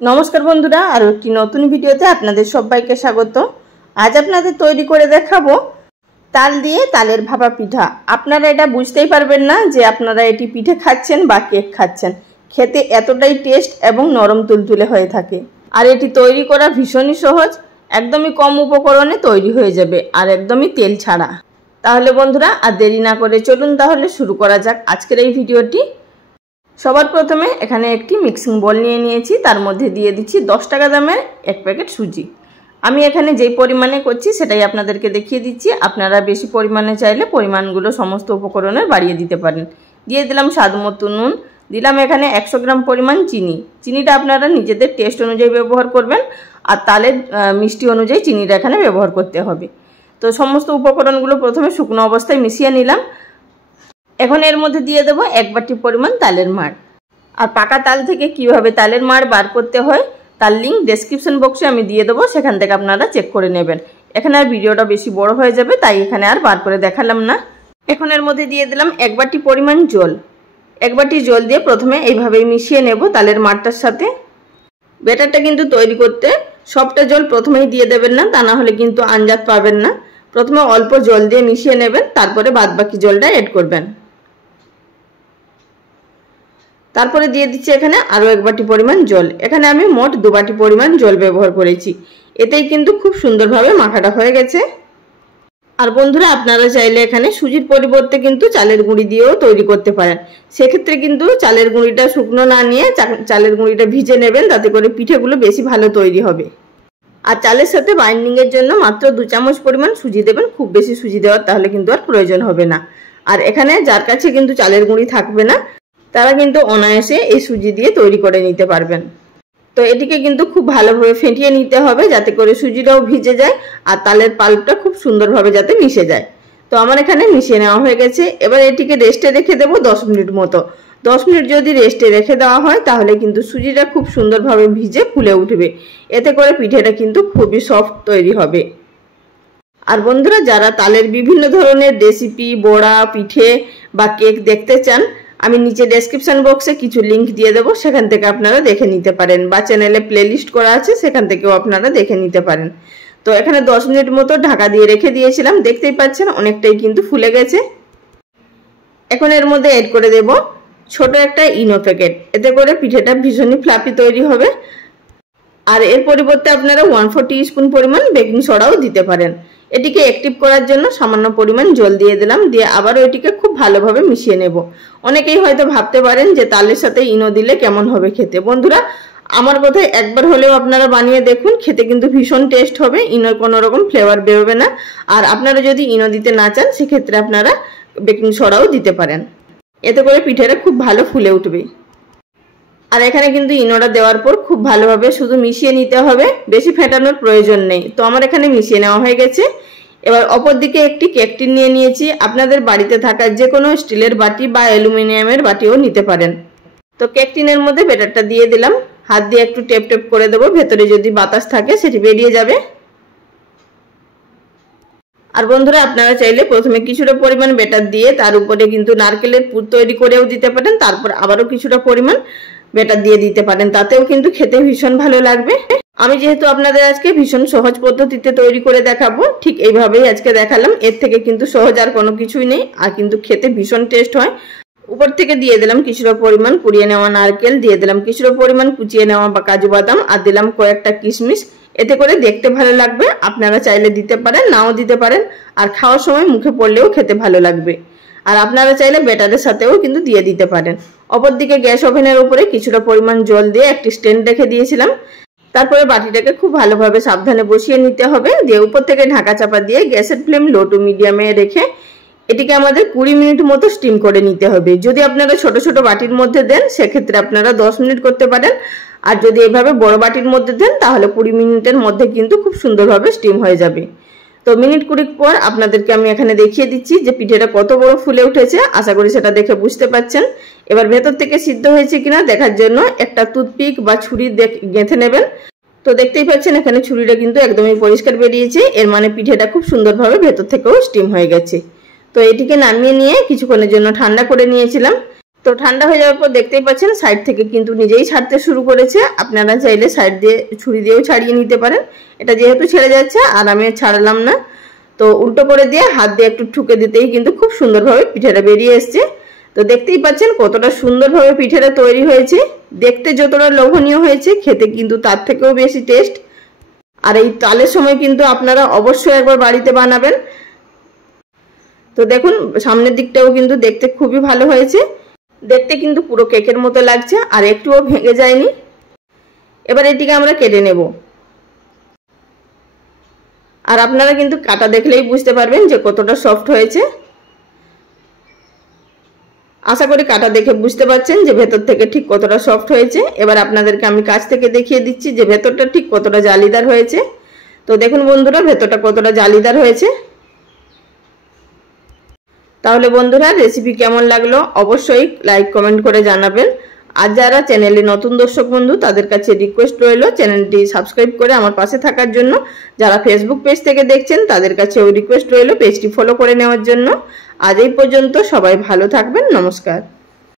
नमस्कार बंधुरा आरो एकटी नतून भिडियोते आपनादेर सबाइके स्वागत। आज आपनादेर तैरी करे देखाबो ताल दिए तालेर भापा पिठा। आपनारा एटा बुझतेई पारबेन ना जे आपनारा एटी पिठे खाচ্ছেন बा केक खाচ্ছেন। खेते एतटाई टेस्ट एबं नरम तुलतुले हये थाके आर एटी तैरी करा भीषणই सहज, एकदमই कम उपकरणे तैरी हये जाबे आर एकदमই तेल छाड़ा। ताहले बंधुरा आर देरी ना करे चलुन ताहले शुरू करा जाक आजकेर এই ভিডিওটি। सबार प्रथमे एखाने एकटी मिक्सिंग बोल निये नियेछि, तार मध्य दिए दिচ্ছি 10 टाका दामेर एक पैकेट सुजी। आमी एखाने जेई परिमाणे करछि सेटाई आपनादेरके देखिए दिচ্ছি। आपनारा बेशी परिमाणे चाइले परिमाणगुलो समस्त उपकरणे बाड़िये दिते पारेन। दिए दिलाम स्वादमतो नुन, दिलाम एखाने 100 ग्राम परिमाण चिनी। चिनिटा आपनारा निजेदेर टेस्ट अनुयायी व्यवहार करबेन और तालेर मिष्टि अनुयायी चिनिटा एखाने व्यवहार करते होबे। तो समस्त उपकरणगुलो प्रथमे शुकनो अवस्थाय मिशिये निलाम। এখন এর মধ্যে দিয়ে দেব এক বাটি পরিমাণ তালের মাড়। আর পাকা তাল থেকে কিভাবে তালের মাড় বার করতে হয় তার লিংক ডেসক্রিপশন বক্সে আমি দিয়ে দেব, সেখান থেকে আপনারা চেক করে নেবেন। এখানে আর ভিডিওটা বেশি বড় হয়ে যাবে তাই এখানে আর বার করে দেখালাম না। এখন এর মধ্যে দিয়ে দিলাম এক বাটি পরিমাণ জল। এক বাটি জল দিয়ে প্রথমে এইভাবে মিশিয়ে নেব তালের মাড়টার সাথে। ব্যাটারটা কিন্তু তৈরি করতে সবটা জল প্রথমেই দিয়ে দেবেন না, তা না হলে কিন্তু আঞ্জাত পাবেন না। প্রথমে অল্প জল দিয়ে মিশিয়ে নেবেন, তারপরে বাদবাকি জলটা এড করবেন। তারপরে দিয়ে দিচ্ছি এখানে আরো এক বাটি পরিমাণ জল। এখানে আমি মোট 2 বাটি পরিমাণ জল ব্যবহার করেছি। এতেই কিন্তু খুব সুন্দরভাবে মাখাটা হয়ে গেছে। আর বন্ধুরা আপনারা চাইলে এখানে সুজির পরিবর্তে কিন্তু চালের গুঁড়ি দিয়েও তৈরি করতে পারেন। সেক্ষেত্রে কিন্তু চালের গুঁড়িটা শুকনো না নিয়ে চালের গুঁড়িটা ভিজে নেবেন, তাতে করে পিঠেগুলো বেশি ভালো তৈরি হবে। আর চালের সাথে বাইন্ডিং এর জন্য মাত্র 2 চামচ পরিমাণ সুজি দেবেন, খুব বেশি সুজি দেওয়ার তাহলে কিন্তু আর প্রয়োজন হবে না। আর এখানে যার কাছে কিন্তু চালের গুঁড়ি থাকবে না তারা কিন্তু অনায়াসে এই সুজি দিয়ে তৈরি করে নিতে পারবেন। তো এটিকে কিন্তু খুব ভালোভাবে ফেটিয়ে নিতে হবে যাতে করে সুজিটাও ভিজে যায় আর তালের পাল্পটা খুব সুন্দরভাবে যাতে মিশে যায়। তো আমার এখানে মিশিয়ে নেওয়া হয়ে গেছে। এবার এটিকে রেস্টে রেখে দেব 10 মিনিট মতো। 10 মিনিট যদি রেস্টে রেখে দেওয়া হয় তাহলে কিন্তু সুজিটা খুব সুন্দরভাবে ভিজে ফুলে উঠবে। এতে করে পিঠেটা কিন্তু খুবই সফট তৈরি হবে। আর বন্ধুরা যারা তালের বিভিন্ন ধরনের রেসিপি, বড়া, পিঠে বা কেক দেখতে চান আমি নিচে ডেসক্রিপশন বক্সে কিছু লিংক দিয়ে দেব, সেখান থেকে আপনারা দেখে নিতে পারেন বা চ্যানেলে প্লেলিস্ট করা আছে সেখান থেকেও আপনারা দেখে নিতে পারেন। তো এখানে 10 মিনিট মতো ঢাকা দিয়ে রেখে দিয়েছিলাম, দেখতেই পাচ্ছেন অনেকটাই কিন্তু ফুলে গেছে। এখন এর মধ্যে এড করে দেব ছোট একটা ইনো প্যাকেট, এতে করে পিঠেটা ভীষণই ফ্লাফি তৈরি হবে। আর এর পরিবর্তে আপনারা 1/4 টিস্পুন পরিমাণ বেকিং সোডাও দিতে পারেন। এটিকে অ্যাক্টিভ করার জন্য সামান্য পরিমাণ জল দিয়ে দিলাম, দিয়ে আবারও এটিকে খুব ভালোভাবে মিশিয়ে নেব। অনেকেই হয়তো ভাবতে পারেন যে তালের সাথে ইনো দিলে কেমন হবে খেতে। বন্ধুরা আমার কথায় একবার হলেও আপনারা বানিয়ে দেখুন, খেতে কিন্তু ভীষণ টেস্ট হবে, ইনোর কোনো রকম ফ্লেভার বেরোবে না। আর আপনারা যদি ইনো দিতে না চান সেক্ষেত্রে আপনারা বেকিং সোডাও দিতে পারেন, এতে করে পিঠেটা খুব ভালো ফুলে উঠবে। আর এখানে কিন্তু ইনোটা দেওয়ার পর খুব ভালোভাবে শুধু মিশিয়ে নিতে হবে, বেশি ফেটানোর প্রয়োজন নেই। তো আমার এখানে মিশিয়ে নেওয়া হয়ে গেছে। এবার অপর দিকে একটি কেক টিন নিয়ে নিয়েছি। আপনাদের বাড়িতে থাকা যে কোনো স্টিলের বাটি বা অ্যালুমিনিয়ামের বাটিও নিতে পারেন। তো কেক টিনের মধ্যে ব্যাটারটা দিয়ে দিলাম, হাত দিয়ে একটু টেপ টেপ করে দেবো, ভেতরে যদি বাতাস থাকে সেটি বেরিয়ে যাবে। আর বন্ধুরা আপনারা চাইলে প্রথমে কিছুটা পরিমাণ ব্যাটার দিয়ে তার উপরে কিন্তু নারকেলের পুর তৈরি করেও দিতে পারেন, তারপর আবারও কিছুটা পরিমাণ ব্যাটার দিয়ে দিতে পারেন, তাতেও কিন্তু খেতে ভীষণ ভালো লাগবে। আমি যেহেতু আপনাদের আজকে ভীষণ সহজ পদ্ধতিতে তৈরি করে দেখাবো, ঠিক এইভাবেই আজকে দেখালাম। এর থেকে কিন্তু সহজ আর কোনো কিছুই নেই, আর কিন্তু খেতে ভীষণ টেস্ট হয়। উপর থেকে দিয়ে দিলাম কিছুটা পরিমাণ কুড়িয়ে নেওয়া নারকেল, দিয়ে দিলাম কিছুটা পরিমাণ কুচিয়ে নেওয়া বা কাজু বাদাম, আর দিলাম কয়েকটা কিশমিশ। এতে করে দেখতে ভালো লাগবে। আপনারা চাইলে দিতে পারেন, নাও দিতে পারেন, আর খাওয়ার সময় মুখে পড়লেও খেতে ভালো লাগবে। আর আপনারা চাইলে ব্যাটারের সাথেও কিন্তু দিয়ে দিতে পারেন। অপরদিকে গ্যাস ওভেনের উপরে কিছুটা পরিমাণ জল দিয়ে একটি স্ট্যান্ড রেখে দিয়েছিলাম। তারপরে বাটিটাকে খুব ভালোভাবে সাবধানে বসিয়ে নিতে হবে, দিয়ে উপর থেকে ঢাকা চাপা দিয়ে গ্যাসের ফ্লেম লো টু মিডিয়ামে রেখে এটিকে আমাদের 20 মিনিট মতো স্টিম করে নিতে হবে। যদি আপনারা ছোট ছোট বাটির মধ্যে দেন সেক্ষেত্রে আপনারা 10 মিনিট করতে পারেন, আর যদি এইভাবে বড় বাটির মধ্যে দেন তাহলে 20 মিনিটের মধ্যে কিন্তু খুব সুন্দরভাবে স্টিম হয়ে যাবে। তো মিনিট 20 পর আপনাদেরকে আমি এখানে দেখিয়ে দিচ্ছি যে পিঠেটা কত বড় ফুলে উঠেছে। আশা করি সেটা দেখে বুঝতে পারছেন। এবার ভেতর থেকে সিদ্ধ হয়েছে কিনা দেখার জন্য একটা টুথপিক বা ছুরি গেঁথে নেবেন। তো দেখতেই পাচ্ছেন এখানে ছুরিটা কিন্তু একদমই পরিষ্কার বেরিয়েছে, এর মানে পিঠেটা খুব সুন্দরভাবে ভেতর থেকেও স্টিম হয়ে গেছে। তো এটিকে নামিয়ে নিয়ে কিছুক্ষণের জন্য ঠান্ডা করে নিয়েছিলাম। তো ঠান্ডা হয়ে যাওয়ার পর দেখতেই পাচ্ছেন সাইড থেকে কিন্তু নিজেই ছাড়তে শুরু করেছে। আপনারা চাইলে সাইড দিয়ে ছুরি দিয়েও ছাড়িয়ে নিতে পারেন। এটা যেহেতু ছেড়ে যাচ্ছে আর আমি ছাড়লাম না, তো উল্টো করে দিয়ে হাত দিয়ে একটু ঠুকে দিতেই কিন্তু খুব সুন্দরভাবে পিঠেটা বেরিয়ে এসছে। তো দেখতেই পাচ্ছেন কতটা সুন্দরভাবে পিঠেটা তৈরি হয়েছে। দেখতে যতটা লোভনীয় হয়েছে, খেতে কিন্তু তার থেকেও বেশি টেস্ট। আর এই তালের সময় কিন্তু আপনারা অবশ্যই একবার বাড়িতে বানাবেন। তো দেখুন সামনের দিকটাও কিন্তু দেখতে খুবই ভালো হয়েছে। দেখতে কিন্তু পুরো কেকের মতো লাগছে আর একটুও ভেঙে যায়নি। এবার এটিকে আমরা কেটে নেব। আর আপনারা কিন্তু কাটা দেখলেই বুঝতে পারবেন যে কতটা সফট হয়েছে। আশা করি কাটা দেখে বুঝতে পারছেন যে ভেতর থেকে ঠিক কতটা সফট হয়েছে। এবার আপনাদেরকে আমি কাছ থেকে দেখিয়ে দিচ্ছি যে ভেতরটা ঠিক কতটা জালিদার হয়েছে। তো দেখুন বন্ধুরা ভেতরটা কতটা জালিদার হয়েছে। তাহলে বন্ধুরা রেসিপি কেমন লাগলো অবশ্যই লাইক কমেন্ট করে জানাবেন। আর যারা চ্যানেলে নতুন দর্শক বন্ধু তাদের কাছে রিকোয়েস্ট রইল চ্যানেলটি সাবস্ক্রাইব করে আমার পাশে থাকার জন্য। যারা ফেসবুক পেজ থেকে দেখছেন তাদের কাছেও রিকোয়েস্ট রইল পেজটি ফলো করে নেওয়ার জন্য। আজ এই পর্যন্ত, সবাই ভালো থাকবেন, নমস্কার।